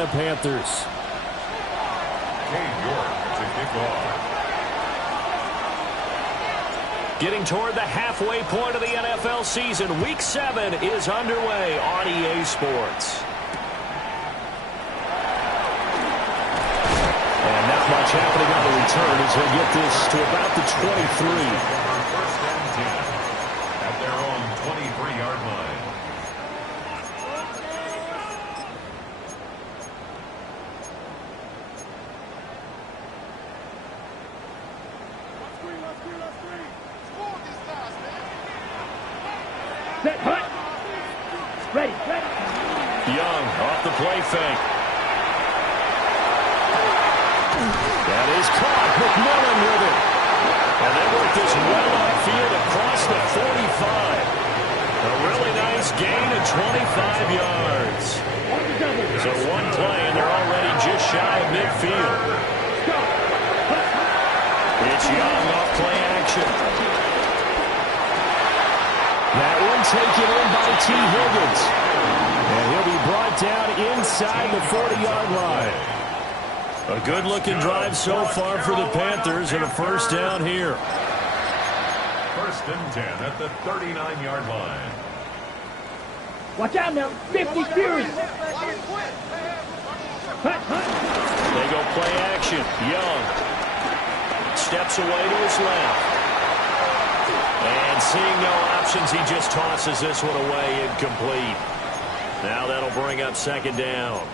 Carolina Panthers. To kick off. Getting toward the halfway point of the NFL season, Week 7 is underway on EA Sports. And not much happening on the return as they get this to about the 23. First and 10 at their own 23-yard line. Ready. Young off the play fake. That is caught. McMillan with it. And they work this well upfield across the 45. A really nice gain of 25 yards. So one play, and they're already just shy of midfield. It's Young off play action. That one taken in by T. Higgins. And he'll be brought down inside the 40-yard line. A good-looking drive so far for the Panthers and a first down here. First and 10 at the 39-yard line. Watch out now. 50 Fury. They go play action. Young steps away to his left. And seeing no options, he just tosses this one away incomplete. Now that'll bring up second down.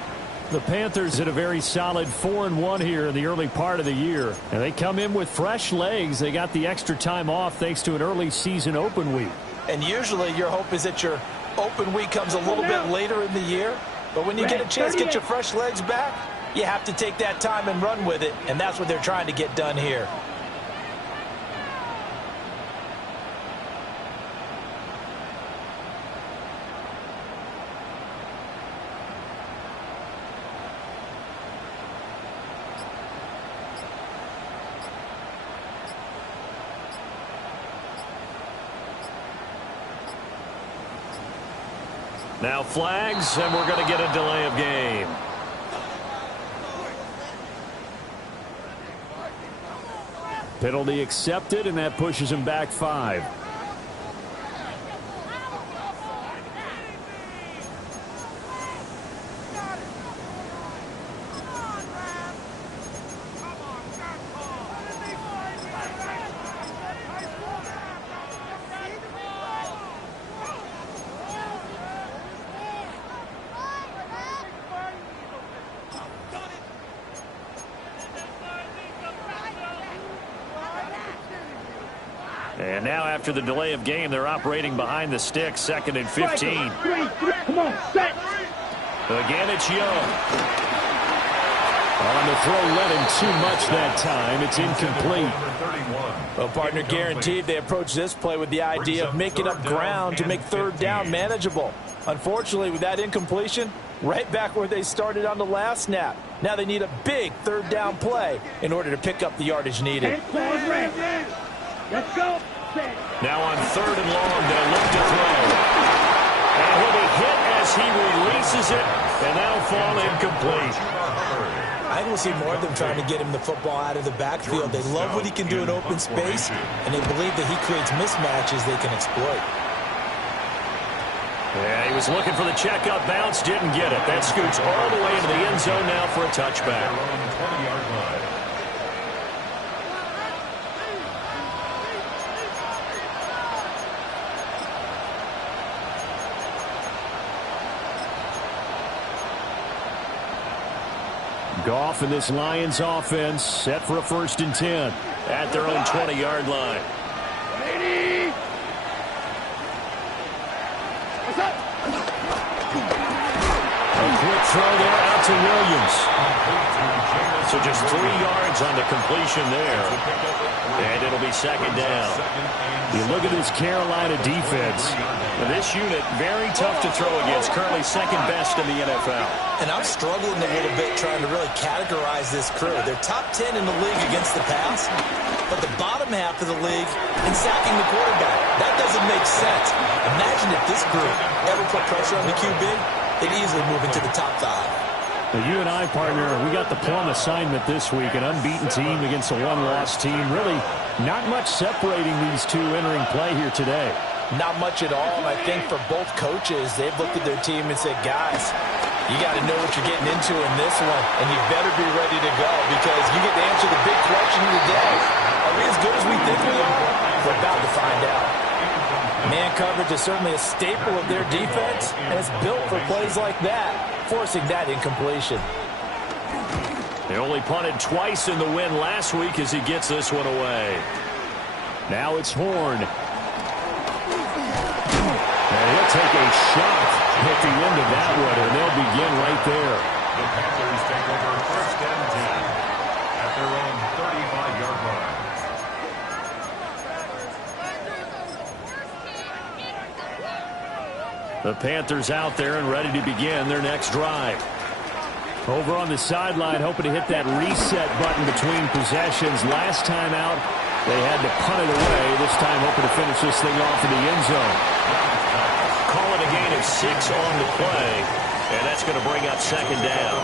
The Panthers had a very solid 4-1 here in the early part of the year. And they come in with fresh legs. They got the extra time off thanks to an early season open week. And usually your hope is that your open week comes a little bit later in the year. But when you get a chance to get your fresh legs back, you have to take that time and run with it. And that's what they're trying to get done here. Now flags, and we're going to get a delay of game. Penalty accepted, and that pushes him back 5. And now after the delay of game, they're operating behind the stick, second and 15. Come on, set. Again, it's Young. On the throw, led him too much that time. It's incomplete. Well, partner, guaranteed they approach this play with the idea of making up ground to make third down manageable. Unfortunately, with that incompletion, right back where they started on the last snap. Now they need a big third down play in order to pick up the yardage needed. Let's go. Now on third and long, they'll look to throw. And he'll be hit as he releases it, and that'll fall incomplete. I think we'll see more of them trying to get him the football out of the backfield. They love what he can do in open space, and they believe that he creates mismatches they can exploit. Yeah, he was looking for the checkup bounce, didn't get it. That scoots all the way into the end zone now for a touchback. Goff and this Lions offense set for a first and 10 at their own 20-yard line. A quick throw there out to Williams. So just 3 yards on the completion there. And it'll be second down. You look at this Carolina defense. This unit, very tough to throw against, currently second best in the NFL. And I'm struggling a little bit trying to really categorize this crew. They're top 10 in the league against the pass, but the bottom half of the league in sacking the quarterback. That doesn't make sense. Imagine if this group ever put pressure on the QB, they'd easily move into the top 5. Well, you and I, partner, we got the plum assignment this week. An unbeaten team against a one-loss team. Really not much separating these two entering play here today. Not much at all, and I think for both coaches, they've looked at their team and said, guys, you got to know what you're getting into in this one, and you better be ready to go because you get to answer the big question of the day. Are we as good as we think we are? We're about to find out. Man coverage is certainly a staple of their defense, and it's built for plays like that, forcing that incompletion. They only punted twice in the win last week as he gets this one away. Now it's Horn. And he'll take a shot at the end of that one, and they'll begin right there. The Panthers take over 1st and 10 at their own 35-yard line. The Panthers out there and ready to begin their next drive. Over on the sideline, hoping to hit that reset button between possessions. Last time out, they had to punt it away. This time, hoping to finish this thing off in the end zone. Call it a gain of 6 on the play, and that's going to bring up 2nd down.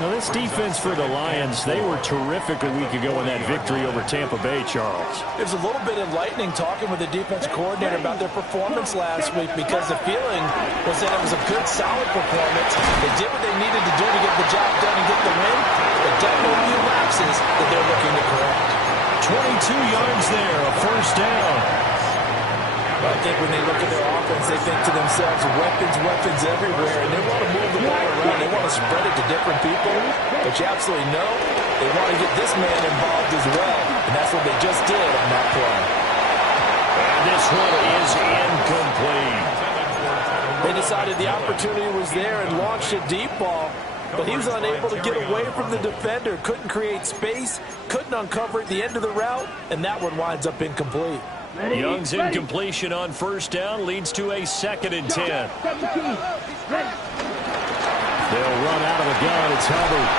Now, this defense for the Lions, they were terrific a week ago in that victory over Tampa Bay, Charles. There's a little bit enlightening talking with the defense coordinator about their performance last week because the feeling was that it was a good, solid performance. They did what they needed to do to get the job done and get the win, but definitely a few lapses that they're looking to correct. 22 yards there, a 1st down. I think when they look at their offense, they think to themselves, weapons, weapons everywhere, and they want to move the ball around. They want to spread it to different people, but you absolutely know they want to get this man involved as well, and that's what they just did on that play. And this one is incomplete. They decided the opportunity was there and launched a deep ball, but he was unable to get away from the defender, couldn't create space, couldn't uncover at the end of the route, and that one winds up incomplete. Young's incompletion on 1st down leads to a 2nd and 10. They'll run out of the gun. It's Hubbard.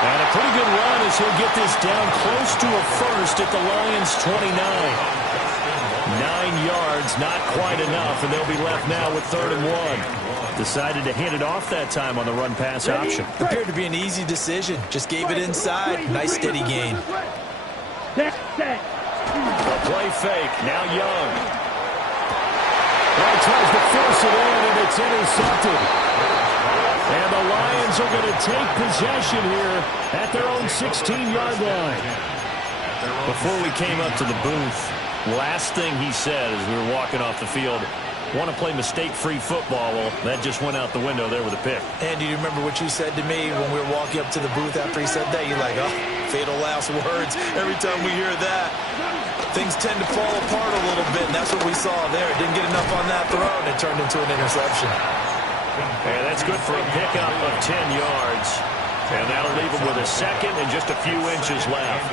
And a pretty good run as he'll get this down close to a 1st at the Lions' 29. 9 yards, not quite enough, and they'll be left now with 3rd and 1. Decided to hand it off that time on the run-pass option. Appeared to be an easy decision. Just gave it inside. Nice steady gain. The play fake. Now Young. Well, tries to force it in, and it's intercepted. And the Lions are going to take possession here at their own 16-yard line. Before we came up to the booth, last thing he said as we were walking off the field, want to play mistake-free football. Well, that just went out the window there with a pick. And do you remember what you said to me when we were walking up to the booth after he said that? You're like, oh, fatal last words. Every time we hear that, things tend to fall apart a little bit, and that's what we saw there. Didn't get enough on that throw, and it turned into an interception. And that's good for a pickup of 10 yards. And that'll leave them with a 2nd and just a few inches left.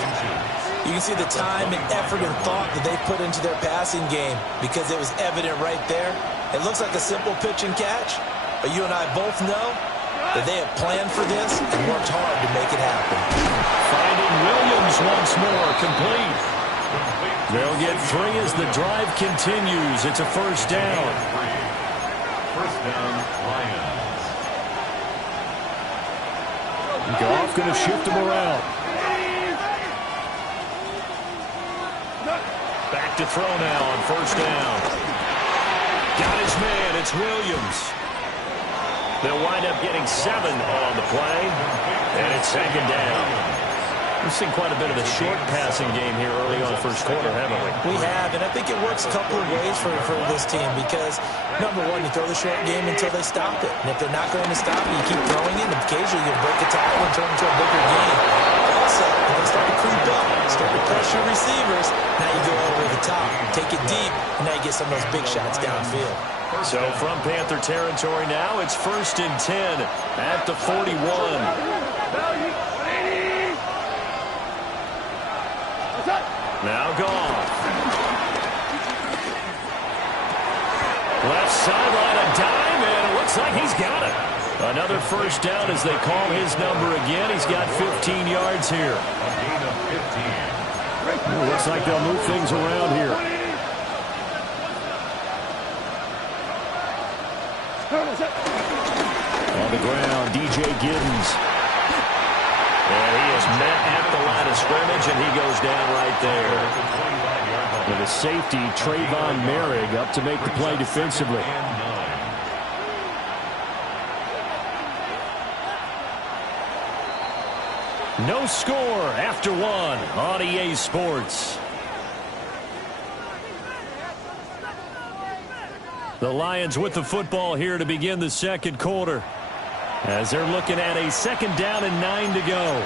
You can see the time and effort and thought that they put into their passing game because it was evident right there. It looks like a simple pitch and catch, but you and I both know that they have planned for this and worked hard to make it happen. Finding Williams once more, complete. They'll get 3 as the drive continues. It's a 1st down. 1st down, Lions. Goff going to shift him around. Back to throw now on 1st down. Got his man. It's Williams. They'll wind up getting 7 on the play, and it's 2nd down. We've seen quite a bit of a short passing game here early on 1st quarter, haven't we? We have, and I think it works a couple of ways for this team because, number one, you throw the short game until they stop it. And if they're not going to stop it, you keep throwing it, and occasionally you break a tackle and turn it into a bigger game. Also, when they start to creep up, start to pressure receivers, now you go over the top, take it deep, and now you get some of those big shots downfield. So from Panther territory now, it's 1st and 10 at the 41. Now Goff. Left sideline, a dime, and it looks like he's got it. Another 1st down as they call his number again. He's got 15 yards here. A gain of 15. Looks like they'll move things around here. On the ground, DJ Giddens. And he is met at the line of scrimmage, and he goes down right there. And the safety, Trayvon Merrick, up to make the play defensively. No score after one on EA Sports. The Lions with the football here to begin the second quarter, as they're looking at a 2nd down and 9 to go.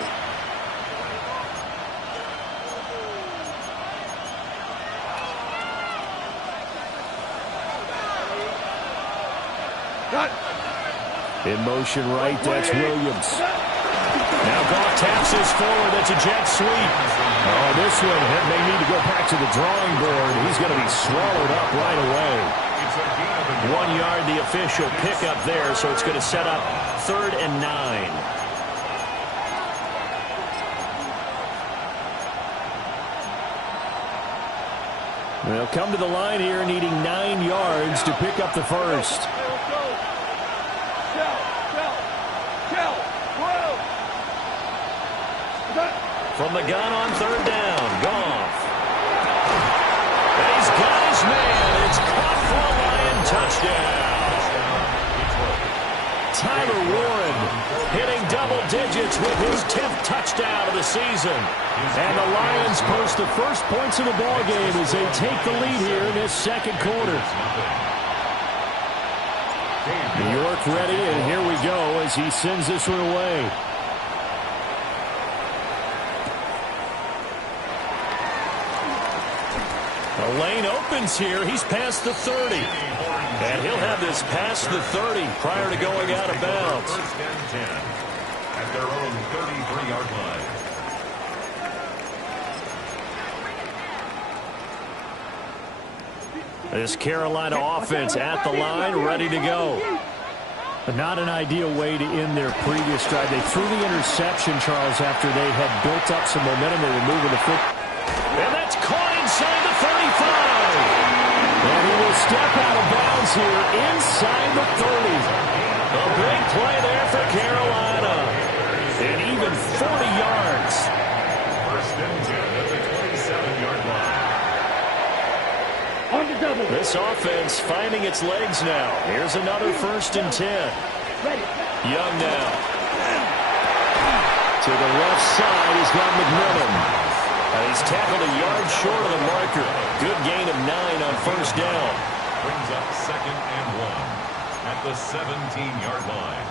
In motion right, that's Williams. Now Goff taps this forward. That's a jet sweep. Oh, this one may need to go back to the drawing board. He's going to be swallowed up right away. 1 yard, the official pickup there, so it's going to set up 3rd and 9. They'll come to the line here needing 9 yards to pick up the first. From the gun on 3rd down, Goff. And he's got his man. It's caught for a Lion touchdown. Tyler Warren hitting double digits with his 10th touchdown of the season. And the Lions post the first points of the ball game as they take the lead here in this second quarter. New York ready, and here we go as he sends this one away. The lane opens here. He's past the 30. And he'll have this past the 30 prior to going out of bounds. 1st and 10 at their own 33-yard line. This Carolina offense at the line, ready to go. But not an ideal way to end their previous drive. They threw the interception, Charles, after they had built up some momentum. They were moving the foot. And that's caught inside the 35. And he will step out of bounds here inside the 30. A big play there for Carolina. And even 40 yards. 1st and 10 at the 27-yard line. This offense finding its legs now. Here's another 1st and 10. Young now. To the left side, he's got McMillan. He's tackled a yard short of the marker. Good gain of 9 on 1st down. Brings up 2nd and 1 at the 17-yard line.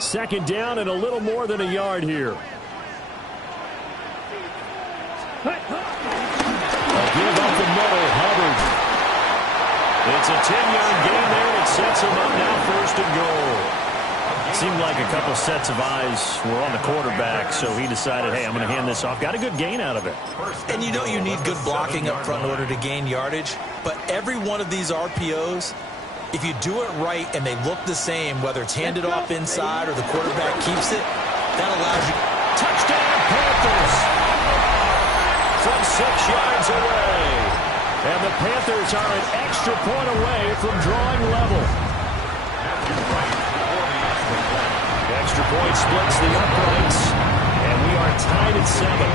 2nd down and a little more than a yard here. Give up the middle, Hubbard. It's a 10-yard gain there, and it sets him up now 1st and goal. Seemed like a couple sets of eyes were on the quarterback, so he decided, hey, I'm going to hand this off. Got a good gain out of it. And you know you need good blocking up front in order to gain yardage, but every one of these RPOs, if you do it right and they look the same, whether it's handed off inside or the quarterback keeps it, that allows you. Touchdown, Panthers! From 6 yards away. And the Panthers are an extra point away from drawing level. Extra point splits the uprights, and we are tied at 7.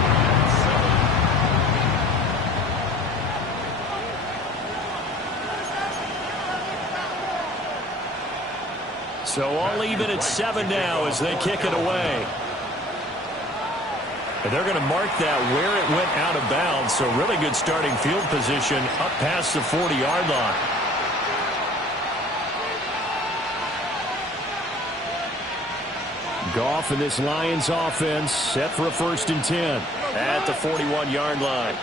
So all even at 7 now as they kick it away. And they're going to mark that where it went out of bounds. So really good starting field position up past the 40-yard line. Goff and this Lions offense set for a 1st and 10 at the 41-yard line.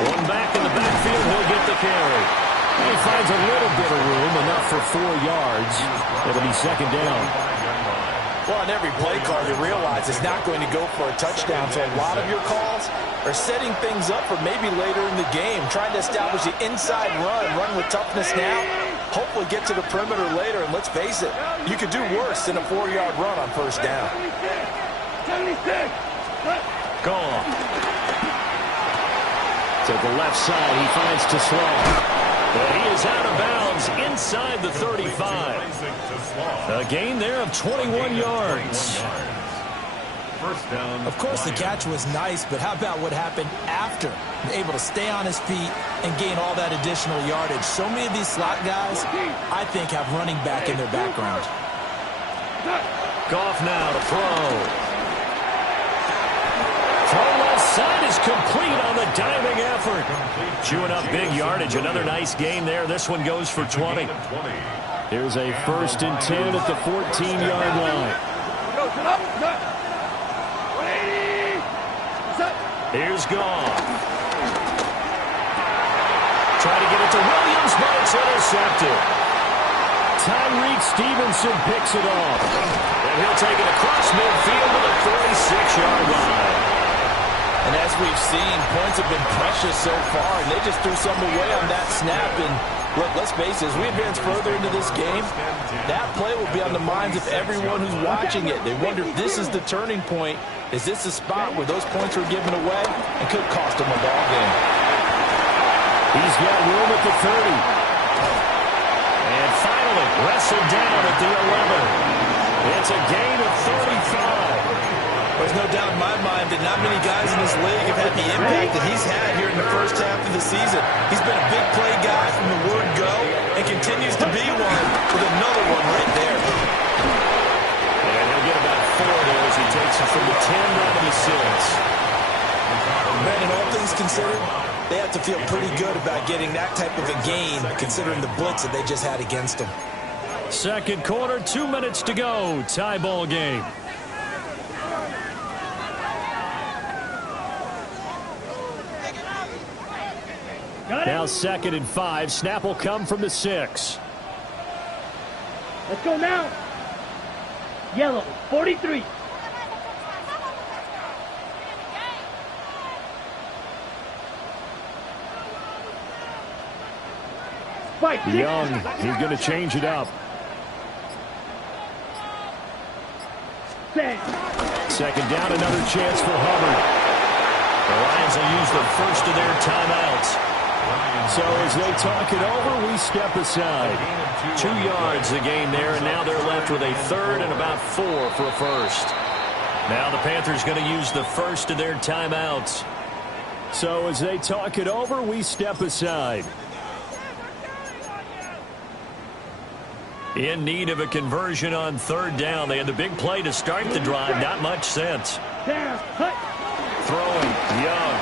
One back in the backfield, he'll get the carry. He finds a little bit of room, enough for 4 yards. It'll be 2nd down. Well, on every play call, you realize it's not going to go for a touchdown, so a lot of your calls are setting things up for maybe later in the game, trying to establish the inside run with toughness now, hopefully get to the perimeter later, and let's face it, you could do worse than a 4-yard run on 1st down. Goff. To the left side, he finds Tesla. But he is out of bounds inside the 35. A gain there of 21 yards. First down. Of course, the catch was nice, but how about what happened after? Able to stay on his feet and gain all that additional yardage. So many of these slot guys, I think, have running back in their background. Goff now to throw. Throw left side is complete on the diving effort. Chewing up big yardage. Another nice gain there. This one goes for 20. Here's a 1st and 10 at the 14-yard line. Here's Goff. Try to get it to Williams, but it's intercepted. Tyreek Stevenson picks it off. And he'll take it across midfield to the 46-yard line. And as we've seen, points have been precious so far, and they just threw some away on that snap. And look, let's face it, as we advance further into this game, that play will be on the minds of everyone who's watching it. They wonder if this is the turning point. Is this the spot where those points were given away and could cost them a ball game? He's got room at the 30. And finally, wrestled down at the 11. It's a gain of 35. There's no doubt in my mind that not many guys in this league have had the impact that he's had here in the first half of the season. He's been a big play guy from the word go and continues to be one with another one right there. And he'll get about 4 there as he takes it from the 10 down to the 6. Brandon, all things considered, they have to feel pretty good about getting that type of a gain considering the blitz that they just had against them. Second quarter, 2 minutes to go. Tie ball game. Now 2nd and 5. Snap will come from the 6. Let's go now. Yellow, 43. Fight. Young, he's going to change it up. Second down, another chance for Hubbard. The Lions will use the first of their timeouts. So as they talk it over, we step aside. 2 yards the gain there, and now they're left with a 3rd and about 4 for a first. Now the Panthers going to use the first of their timeouts. So as they talk it over, we step aside. In need of a conversion on 3rd down. They had the big play to start the drive. Not much sense. Throwing, Young.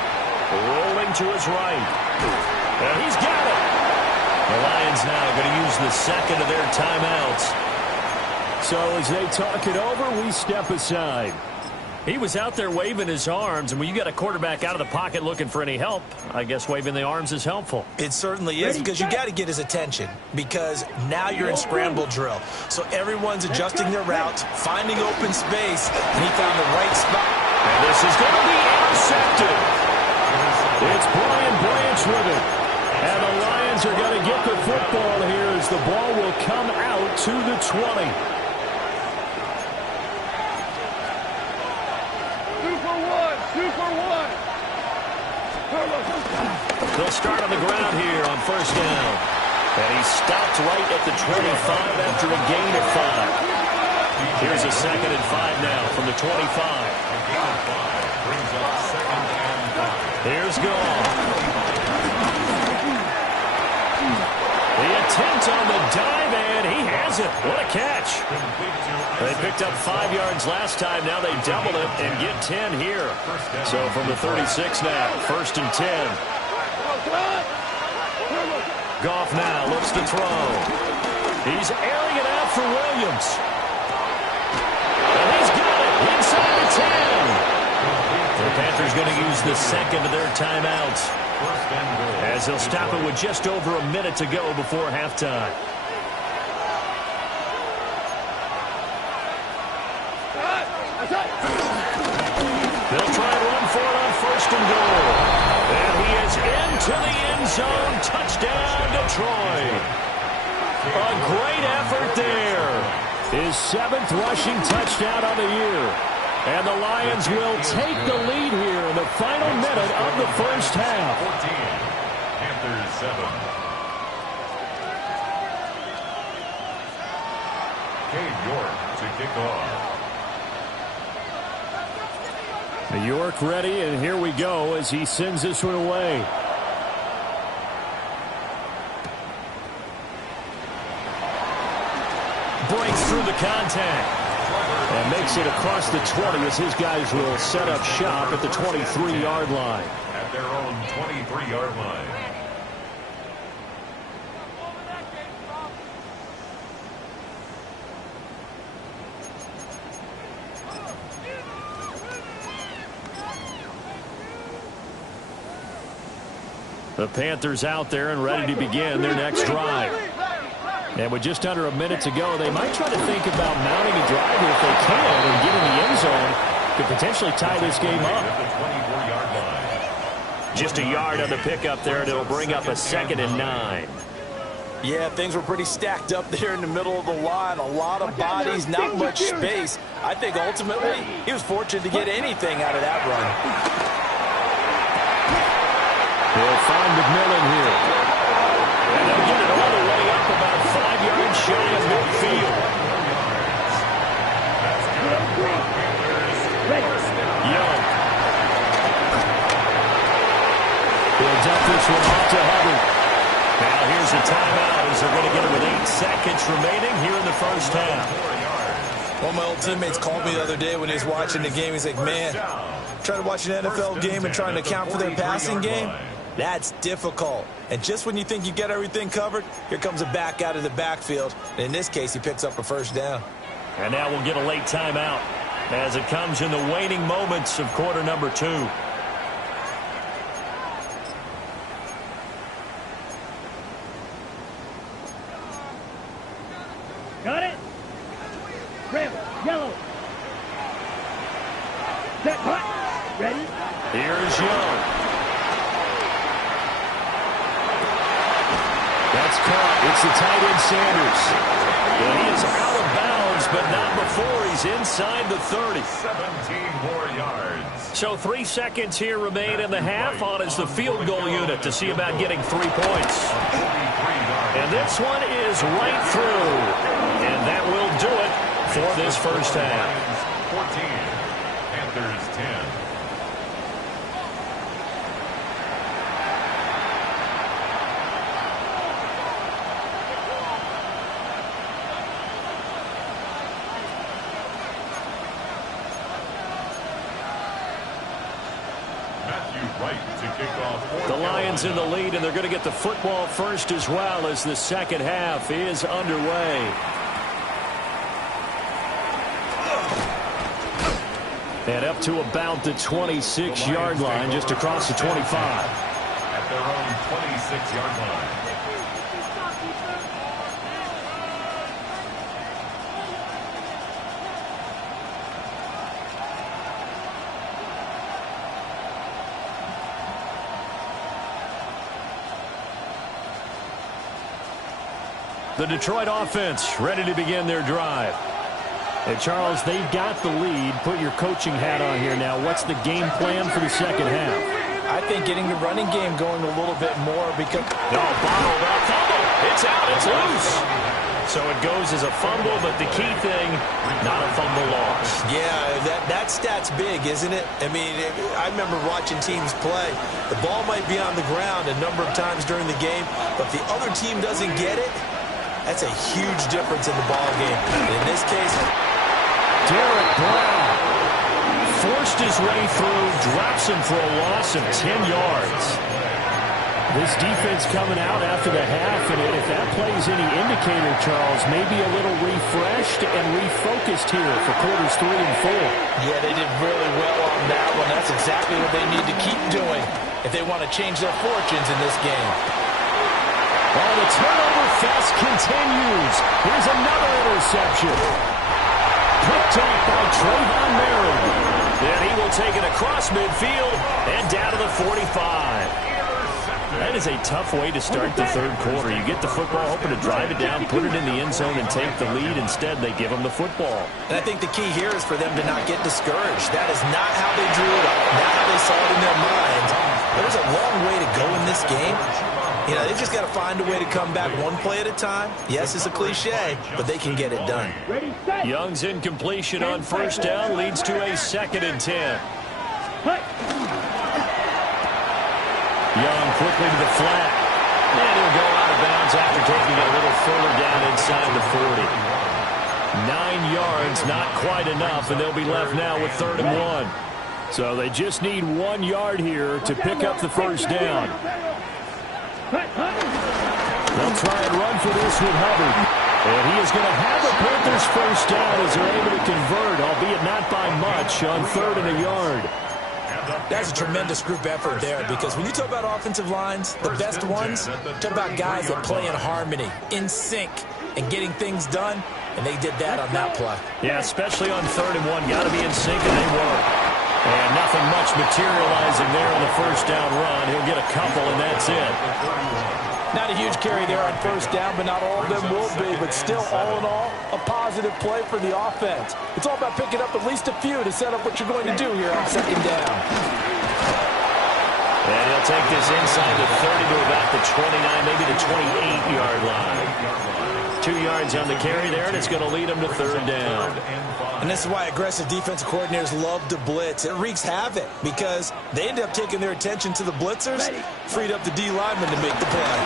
Rolling to his right. And he's got it. The Lions now going to use the second of their timeouts. So as they talk it over, we step aside. He was out there waving his arms, and when you got a quarterback out of the pocket looking for any help, I guess waving the arms is helpful. It certainly is, because you got to get his attention, because now you're in scramble drill. So everyone's adjusting their routes, finding open space, and he found the right spot. And this is going to be intercepted. It's Brian Branch with it. And the Lions are going to get the football here as the ball will come out to the 20. They'll start on the ground here on 1st down. And he stopped right at the 25 after a gain of 5. Here's a 2nd and 5 now from the 25. Here's Goff. The attempt on the dive, and he has it. What a catch. They picked up 5 yards last time. Now they double it and get 10 here. So from the 36 now, 1st and 10. Goff now looks to throw. He's airing it out for Williams. And he's got it inside the 10. The Panthers going to use the second of their timeouts, as they'll stop it with just over a minute to go before halftime. They'll try and run for it on 1st and goal. And he is into the end zone. Touchdown, Detroit. A great effort there. His 7th rushing touchdown on the year. And the Lions will take the lead here in the final minute of the first half. 14, Panthers 7. to kick off. York ready, and here we go as he sends this one away. Breaks through the contact. And makes it across the 20 as his guys will set up shop at the 23-yard line. At their own 23-yard line. The Panthers out there and ready to begin their next drive. And with just under a minute to go, they might try to think about mounting a drive if they can and get in the end zone to potentially tie this game up. Just a yard on the pickup there, and it'll bring up a 2nd and 9. Yeah, things were pretty stacked up there in the middle of the line. A lot of bodies, not much space. I think ultimately he was fortunate to get anything out of that run. They'll find McMillan here. And they'll get it all the way up about 5 yards shy of midfield. Young. He'll dump this one off to Hubbard. Now here's a timeout as they're going to get it with 8 seconds remaining here in the first half. One of my old teammates called me the other day when he was watching the game. He's like, man, trying to watch an NFL game and trying to account for their passing game? That's difficult. And just when you think you get everything covered, here comes a back out of the backfield. And in this case, he picks up a first down. And now we'll get a late timeout as it comes in the waning moments of quarter number 2. Got it? Red, yellow. Set, hot. Ready? Here's Young. That's caught. It's the tight end Sanders. And he is out of bounds, but not before he's inside the 30. 17 more yards. So 3 seconds here remain in the half on as the field goal unit to see about getting 3 points. And this one is right through. And that will do it for this first half. 14. Panthers 10. The Lions in the lead, and they're going to get the football first as well as the second half is underway. And up to about the 26-yard line, just across the 25. At their own 26-yard line. The Detroit offense ready to begin their drive. Hey, Charles, they've got the lead. Put your coaching hat on here now. What's the game plan for the second half? I think getting the running game going a little bit more because... No, bottled up. Fumble. It's out. It's loose. So it goes as a fumble, but the key thing, not a fumble loss. Yeah, that stat's big, isn't it? I mean, I remember watching teams play. The ball might be on the ground a number of times during the game, but if the other team doesn't get it, that's a huge difference in the ball game. And in this case, Derek Brown forced his way through, drops him for a loss of 10 yards. This defense coming out after the half, and if that plays any indicator, Charles, maybe a little refreshed and refocused here for quarters 3 and 4. Yeah, they did really well on that one. That's exactly what they need to keep doing if they want to change their fortunes in this game. Oh, the turnover fest continues. Here's another interception. Picked off by Trayvon Merritt. Then he will take it across midfield and down to the 45. That is a tough way to start the third quarter. You get the football, hoping to drive it down, put it in the end zone, and take the lead. Instead, they give them the football. And I think the key here is for them to not get discouraged. That is not how they drew it up, not how they saw it in their minds. There's a long way to go in this game. You know, they've just got to find a way to come back one play at a time. Yes, it's a cliche, but they can get it done. Young's incompletion on first down leads to a 2nd and 10. Young quickly to the flat. And he'll go out of bounds after taking it a little further down inside the 40. 9 yards, not quite enough, and they'll be left now with 3rd and 1. So they just need 1 yard here to pick up the first down. They'll try and run for this with Hubbard. And he is going to have the Panthers first down as they're able to convert, albeit not by much, on 3rd and a yard. That's a tremendous group effort there, because when you talk about offensive lines, the best ones, talk about guys that play in harmony, in sync, and getting things done, and they did that on that play. Yeah, especially on 3rd and 1. Got to be in sync, and they were. And nothing much materializing there on the first down run. He'll get a couple, and that's it. Not a huge carry there on first down, but not all of them will be. But still, all in all, a positive play for the offense. It's all about picking up at least a few to set up what you're going to do here on 2nd down. And he'll take this inside the 30 to about the 29, maybe the 28-yard line. 2 yards on the carry there, and it's going to lead him to 3rd down. And this is why aggressive defensive coordinators love to blitz. It wreaks havoc because they end up taking their attention to the blitzers, freed up the D lineman to make the play.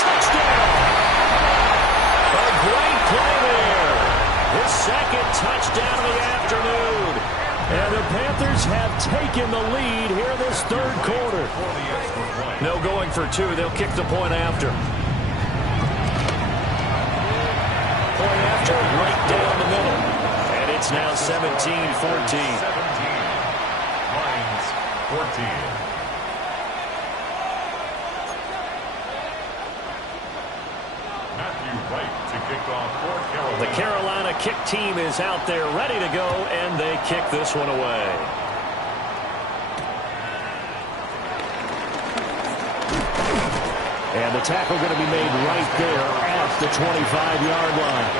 Touchdown! A great play there. His 2nd touchdown of the afternoon. And the Panthers have taken the lead here this 3rd quarter. No going for 2. They'll kick the point after. Point after, right down the middle. And it's now 17-14. 14. The Carolina kick team is out there ready to go, and they kick this one away. And the tackle going to be made right there at the 25-yard line.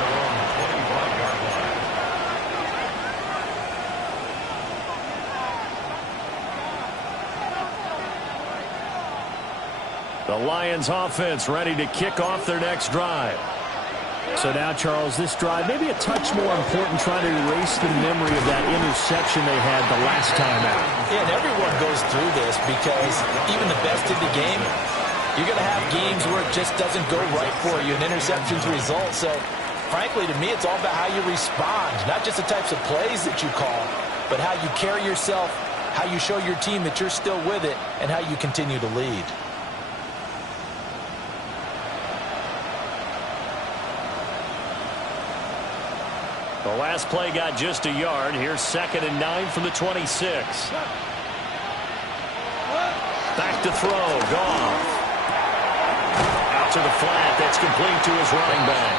The Lions offense ready to kick off their next drive. So now, Charles, this drive maybe a touch more important, trying to erase the memory of that interception they had the last time out. Yeah, and everyone goes through this because even the best in the game, you're going to have games where it just doesn't go right for you, and interceptions result. So, frankly, to me, it's all about how you respond, not just the types of plays that you call, but how you carry yourself, how you show your team that you're still with it, and how you continue to lead. The last play got just a yard. Here's 2nd and 9 from the 26. Back to throw. Goff. Out to the flat. That's complete to his running back.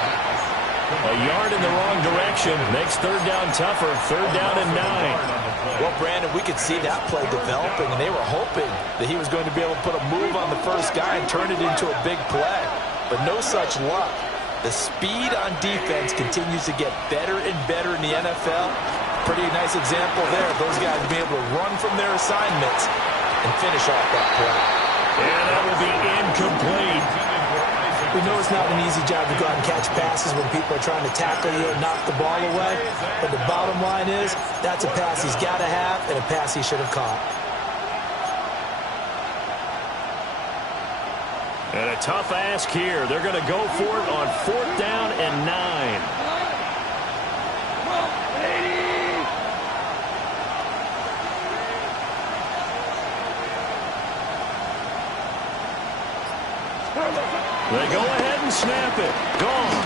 A yard in the wrong direction. Makes 3rd down tougher. 3rd down and 9. Well, Brandon, we could see that play developing, and they were hoping that he was going to be able to put a move on the first guy and turn it into a big play. But no such luck. The speed on defense continues to get better and better in the NFL. Pretty nice example there. Those guys being able to run from their assignments and finish off that play. And that will be incomplete. We know it's not an easy job to go out and catch passes when people are trying to tackle you and knock the ball away. But the bottom line is, that's a pass he's got to have and a pass he should have caught. And a tough ask here. They're going to go for it on 4th down and 9. They go ahead and snap it. Gone.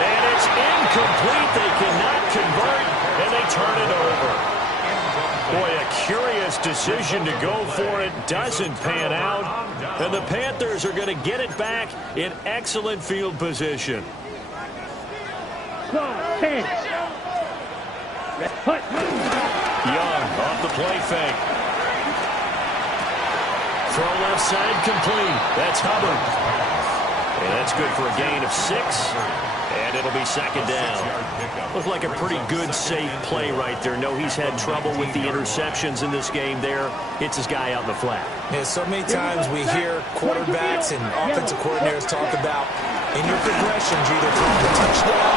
And it's incomplete. They cannot convert, and they turn it over. Boy, a curious decision to go for it. Doesn't pan out. And the Panthers are going to get it back in excellent field position. Young off the play fake. Throw left side complete. That's Hubbard. And that's good for a gain of 6. And it'll be second down. Looked like a pretty good, safe play right there. No, he's had trouble with the interceptions in this game there. Hits his guy out in the flat. Yeah, so many times we hear quarterbacks and offensive coordinators talk about in your progressions, you're either throwing the touchdown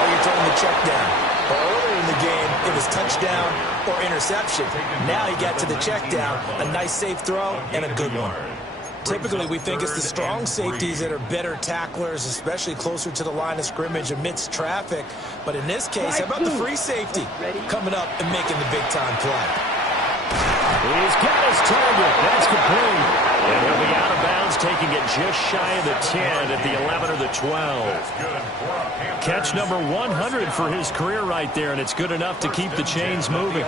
or you're throwing the check down. But earlier in the game, it was touchdown or interception. Now he got to the check down, a nice safe throw, and a good one. Typically, we think it's the strong safeties that are better tacklers, especially closer to the line of scrimmage amidst traffic. But in this case, how about the free safety coming up and making the big-time play? He's got his target. That's complete. And he'll be out of bounds, taking it just shy of the 10 at the 11 or the 12. Catch number 100 for his career right there, and it's good enough to keep the chains moving.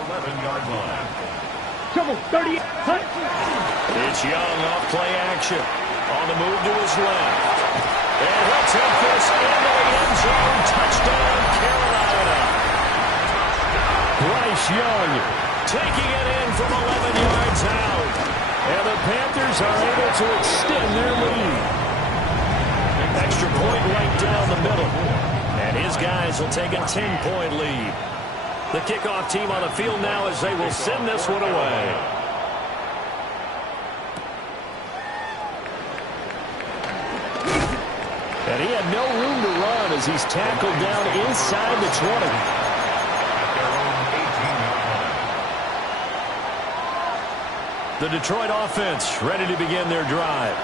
Come on, 30. It's Young off play action. On the move to his left. And he'll take this into the end zone. Touchdown, Carolina. Bryce Young taking it in from 11 yards out. And the Panthers are able to extend their lead. Extra point right down the middle. And his guys will take a 10-point lead. The kickoff team on the field now as they will send this one away. And he had no room to run as he's tackled down inside the 20. The Detroit offense ready to begin their drive.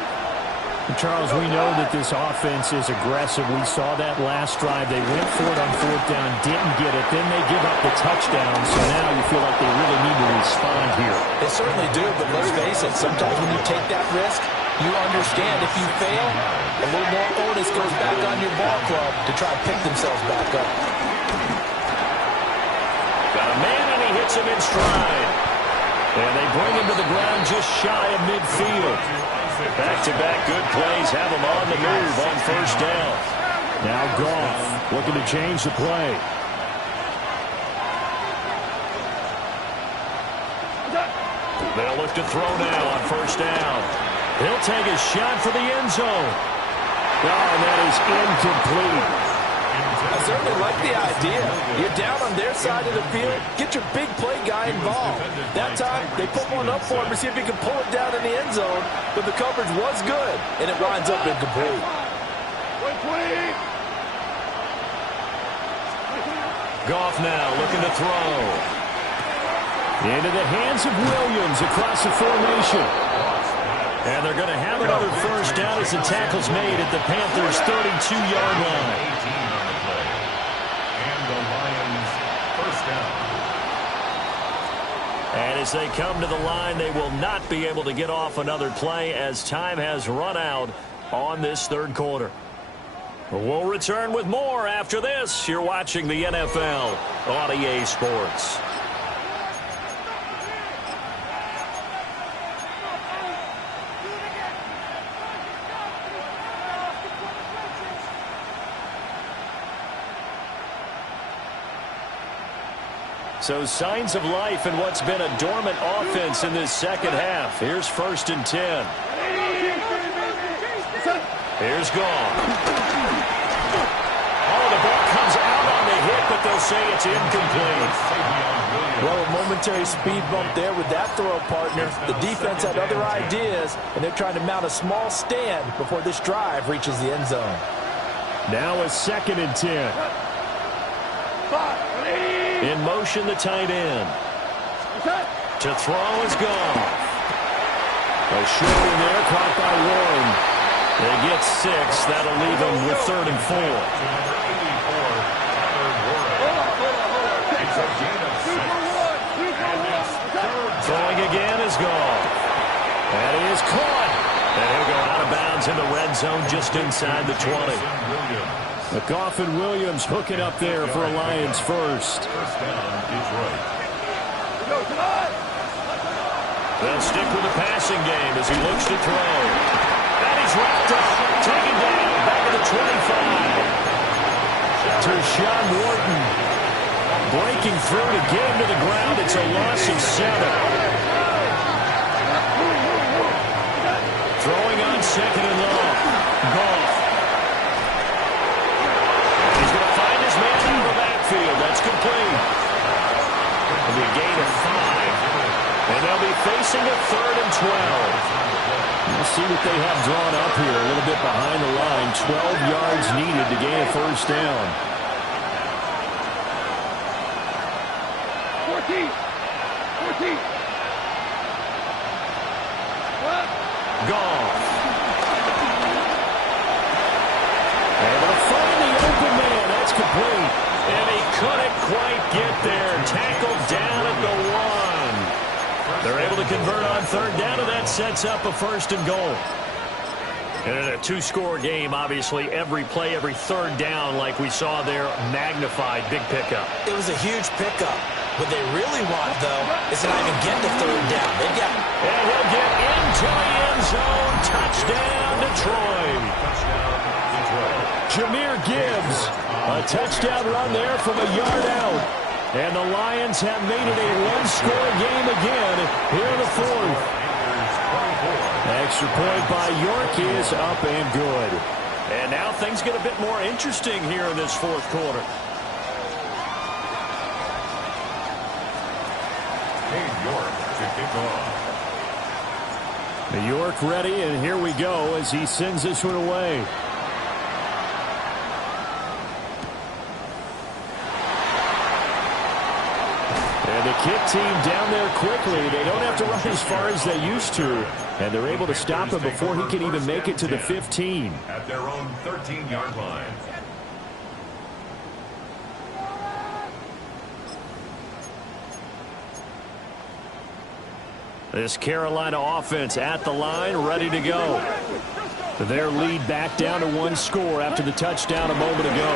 Charles, we know that this offense is aggressive. We saw that last drive. They went for it on 4th down, didn't get it. Then they give up the touchdown. So now you feel like they really need to respond here. They certainly do, but let's face it, sometimes when you take that risk, you understand if you fail, a little more onus goes back on your ball club to try to pick themselves back up. Got a man and he hits him in stride. And they bring him to the ground just shy of midfield. Back-to-back good plays have him on the move on 1st down. Now Goff looking to change the play. They'll look to throw now on 1st down. He'll take a shot for the end zone. Oh, and that is incomplete. I certainly like the idea. You're down on their side of the field. Get your big play guy involved. That time, they put one up for him to see if he can pull it down in the end zone. But the coverage was good, and it winds up incomplete. Goff now looking to throw. Into the hands of Williams across the formation. And they're going to have another 1st down as the tackle's made at the Panthers' 32-yard line. And as they come to the line, they will not be able to get off another play as time has run out on this 3rd quarter. We'll return with more after this. You're watching the NFL on EA Sports. So signs of life in what's been a dormant offense in this 2nd half. Here's 1st and 10. Here's Goff. Oh, the ball comes out on the hit, but they'll say it's incomplete. Well, a momentary speed bump there with that throw, partner. The defense had other ideas, and they're trying to mount a small stand before this drive reaches the end zone. Now a 2nd and 10. In motion, the tight end. To throw is Goff. A short one there, caught by Warren. They get 6. That'll leave them with 3rd and 4. Throwing again is Goff. And he is caught. And he'll go out of bounds in the red zone just inside the 20. Goff and Williams hooking up there for a Lions 1st. They'll stick with the passing game as he looks to throw. And he's wrapped up, taken down, back to the 25. Tershawn Wharton breaking through to get him to the ground. It's a loss of 7. Throwing on 2nd and long. Goff. facing a 3rd and 12. We'll see what they have drawn up here. A little bit behind the line. 12 yards needed to gain a first down. 14. Goff. Able to find the open man. That's complete. And he couldn't quite get there. Tackled down at the 1. They're able to convert on 3rd down, and that sets up a 1st and goal. And in a 2-score game, obviously, every play, every 3rd down, like we saw there, magnified. Big pickup. It was a huge pickup. What they really want, though, is to not even get to 3rd down. They've got... And he'll get into the end zone. Touchdown, Detroit. Jahmyr Gibbs. A touchdown run there from a yard out. And the Lions have made it a 1-score game again here in the 4th. Extra point by York is up and good. And now things get a bit more interesting here in this 4th quarter. York ready, and here we go as he sends this one away. And the kick team down there quickly. They don't have to run as far as they used to. And they're able to stop him before he can even make it to the 15. At their own 13-yard line. This Carolina offense at the line, ready to go. Their lead back down to 1 score after the touchdown a moment ago.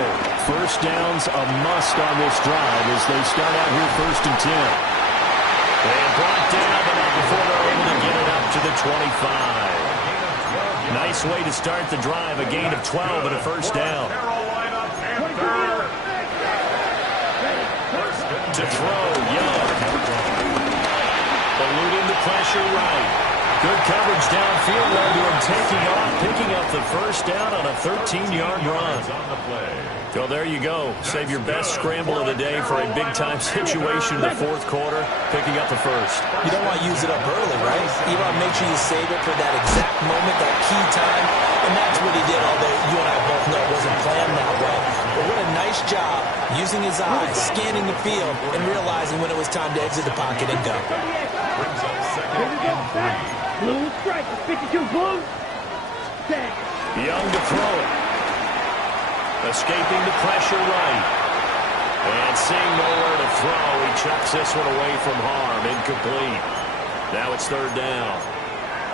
First down's a must on this drive as they start out here 1st and 10. And brought down, but not before they're able to get it up to the 25. Nice way to start the drive, a gain of 12 and a first down. To throw, Young. Eluding the pressure right. Good coverage downfield led to him taking off, picking up the first down on a 13-yard run. So there you go. Save your best scramble of the day for a big-time situation in the 4th quarter, picking up the first. You don't want to use it up early, right? You want to make sure you save it for that exact moment, that key time. And that's what he did, although you and I both know it wasn't planned that way. But what a nice job using his eyes, scanning the field, and realizing when it was time to exit the pocket and go. Brings up 2nd and 3. Blue strike, 52 blue. Young to throw it. Escaping the pressure right. And seeing nowhere to throw, he chucks this one away from harm. Incomplete. Now it's 3rd down.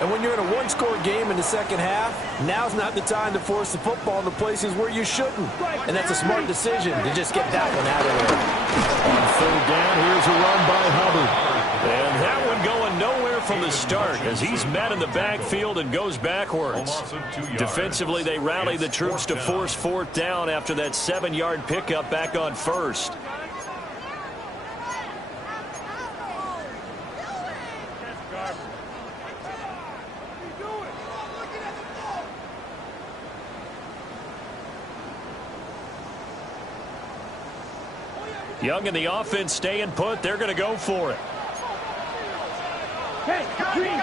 And when you're in a 1-score game in the 2nd half, now's not the time to force the football in the places where you shouldn't. And that's a smart decision to just get that one out of there. On 3rd down, here's a run by Hubbard. And that one going nowhere from the start as he's met in the backfield and goes backwards. Defensively, they rally the troops to force 4th down after that 7-yard pickup back on 1st. Young and the offense staying put. They're going to go for it. Hey, green.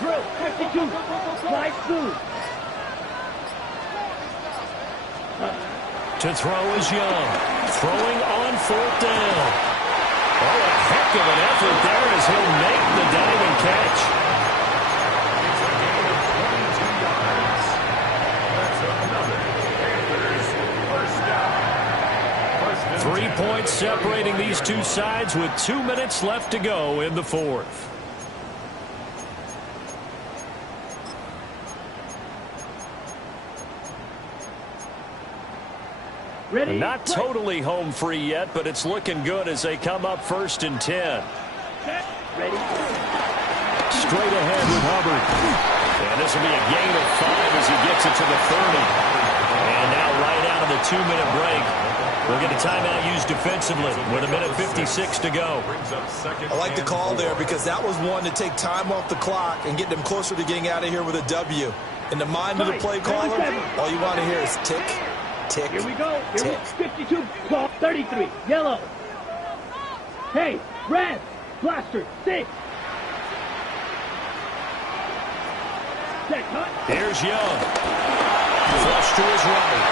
Drill, 52. Slide through. To throw is Young. Throwing on 4th down. Oh, a heck of an effort there as he'll make the diving catch. It's a gain of 22 yards. That's another Panthers first down. 3 points separating these two sides with 2 minutes left to go in the 4th. Ready? Not totally home free yet, but it's looking good as they come up 1st and 10. Ready? Straight ahead with Hubbard. And this will be a gain of 5 as he gets it to the 30. And now right out of the 2-minute break, we'll get a timeout used defensively with 1:56 to go. I like the call there because that was one to take time off the clock and get them closer to getting out of here with a W. In the mind of the play caller, all you want to hear is tick, tick, Here we go. Here tick. we 52, call 33, yellow. Hey, red, blaster, 6. Here's Young. Flush to his right.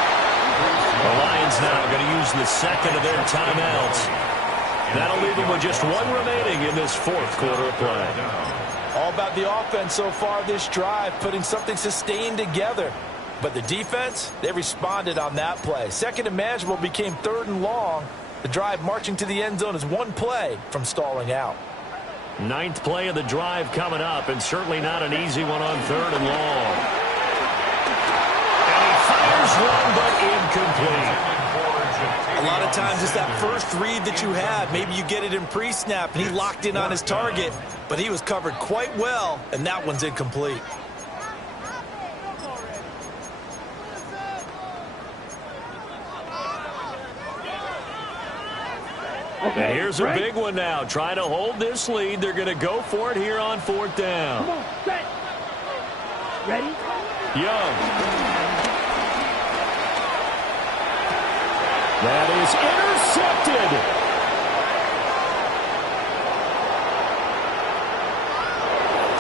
The Lions now going to use the second of their timeouts. That'll leave them with just one remaining in this fourth quarter of play. All about the offense so far this drive, putting something sustained together. But the defense, they responded on that play. Second and manageable became third and long. The drive marching to the end zone is one play from stalling out. Ninth play of the drive coming up, and certainly not an easy one on third and long. And he fires one, but incomplete. A lot of times it's that first read that you have. Maybe you get it in pre-snap, and he locked in on his target, but he was covered quite well, and that one's incomplete. And here's a big one now. Trying to hold this lead. They're going to go for it here on fourth down. Come on, set. Ready? Young. That is intercepted.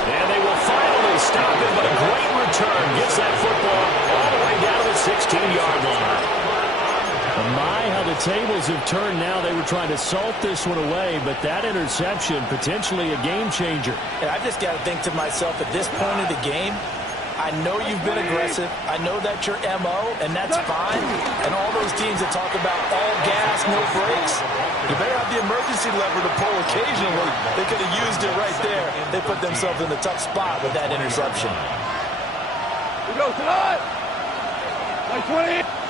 And they will finally stop it, but a great return gets that football all the way down to the 16-yard line. My, how the tables have turned now. They were trying to salt this one away, but that interception, potentially a game changer. And I just got to think to myself, at this point of the game, I know you've been aggressive. I know that's your MO, and that's fine. And all those teams that talk about all gas, no brakes, you better have the emergency lever to pull occasionally. They could have used it right there. They put themselves in a tough spot with that interception. We go, tonight. Like 20.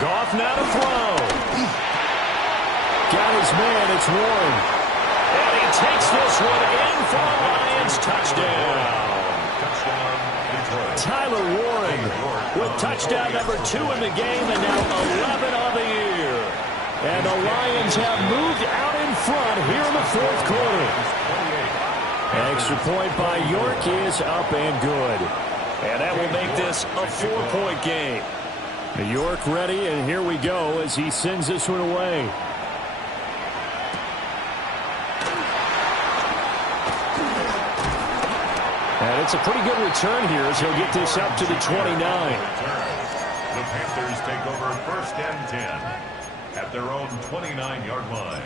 Goff now to throw. Got his man, it's Warren. And he takes this one in for a Lions touchdown. Tyler Warren with touchdown number 2 in the game, and now 11 on the year. And the Lions have moved out in front here in the fourth quarter. Extra point by York is up and good. And that will make this a 4-point game. York ready, and here we go as he sends this one away. And it's a pretty good return here as he'll get this up to the 29. The Panthers take over first and 10 at their own 29-yard line.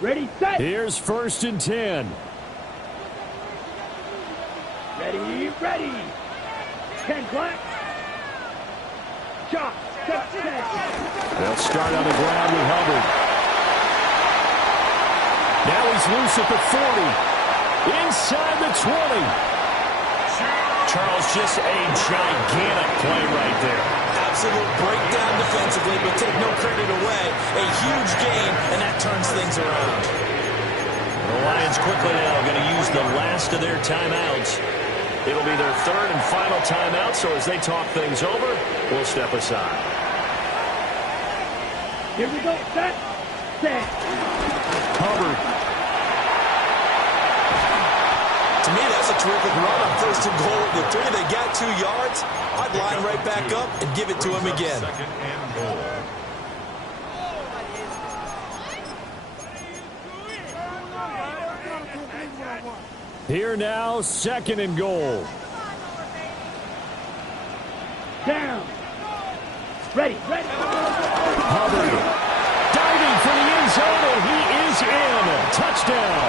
Ready, set. Here's first and 10. Ready, ready. 10 black. Chop. Set. They'll start on the ground with Hubbard. Now he's loose at the 40. Inside the 20. Charles, just a gigantic play right there. Absolute breakdown defensively, but take no credit away. A huge gain, and that turns things around. The Lions quickly now going to use the last of their timeouts. It'll be their third and final timeout, so as they talk things over, we'll step aside. Here we go. Set. Hubbard. To me, that's a terrific run on first and goal at the 3. They got 2 yards. I'd line right back up and give it to him again. Second and goal. Here now, second and goal. Down. Ready. Hubbard diving for the end zone, and he is in. Touchdown.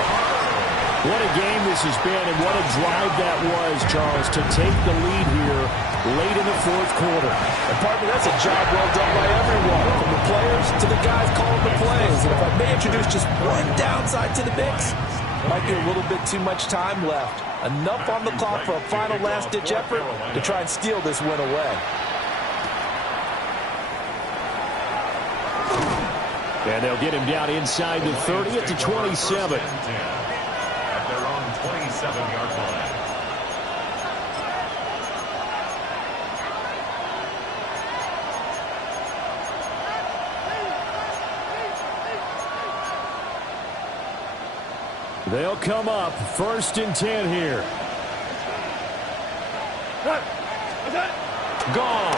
What a game this has been, and what a drive that was, Charles, to take the lead here late in the fourth quarter. And partner, that's a job well done by everyone, from the players to the guys calling the plays. And if I may introduce just one downside to the mix, might be a little bit too much time left. Enough on the clock for a final last-ditch effort to try and steal this win away. And they'll get him down inside the 30 at the 27. At their own 27-yard line. They'll come up first and 10 here. Goff.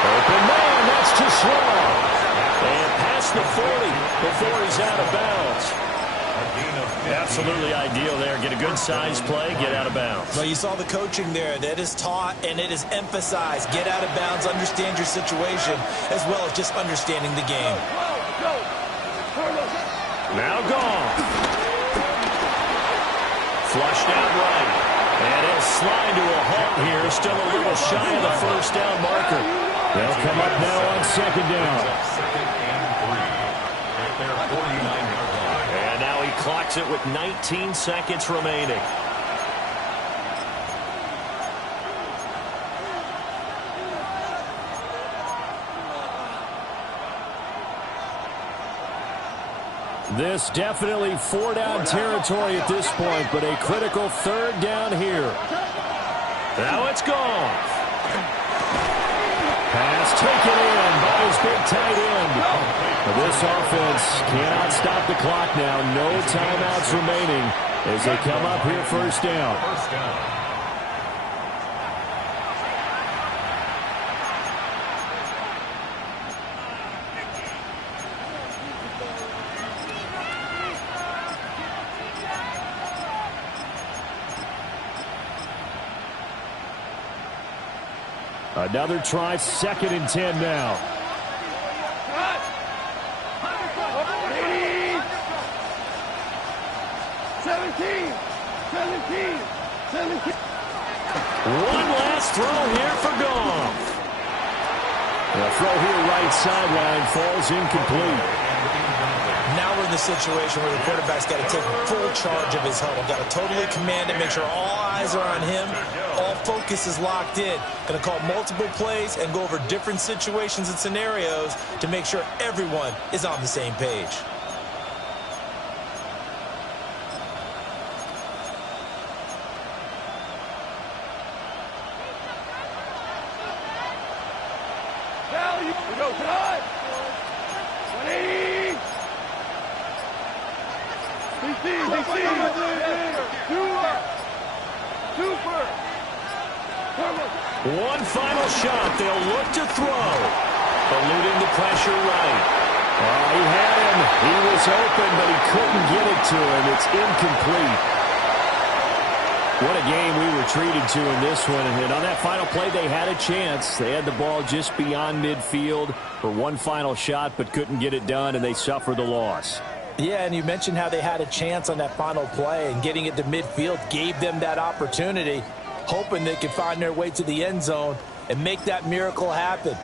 Open man, that's too slow. And pass across the 40 before he's out of bounds. Absolutely ideal there. Get a good size play, get out of bounds. Well, you saw the coaching there. That is taught and it is emphasized. Get out of bounds, understand your situation, as well as just understanding the game. Now gone. Flushed out right. And he'll slide to a halt here. Still a little shy of the first down marker. They'll come up now on second down. Second and 3 at their 49-yard line. And now he clocks it with 19 seconds remaining. This definitely four-down territory at this point, but a critical third down here. Now it's gone. Pass taken in by his big tight end. This offense cannot stop the clock now. No timeouts remaining as they come up here first down. First down. Another try, 2nd and 10 now. One last throw here for Goff. The throw here right sideline falls incomplete. Now we're in the situation where the quarterback's got to take full charge of his huddle. Got to totally command it, make sure all eyes are on him. All focus is locked in. Going to call multiple plays and go over different situations and scenarios to make sure everyone is on the same page. One final shot. They'll look to throw. Eluding the pressure right. He had him. He was open, but he couldn't get it to him. It's incomplete. What a game we were treated to in this one. And on that final play, they had a chance. They had the ball just beyond midfield for one final shot, but couldn't get it done, and they suffered the loss. Yeah, and you mentioned how they had a chance on that final play, and getting it to midfield gave them that opportunity, hoping they could find their way to the end zone and make that miracle happen.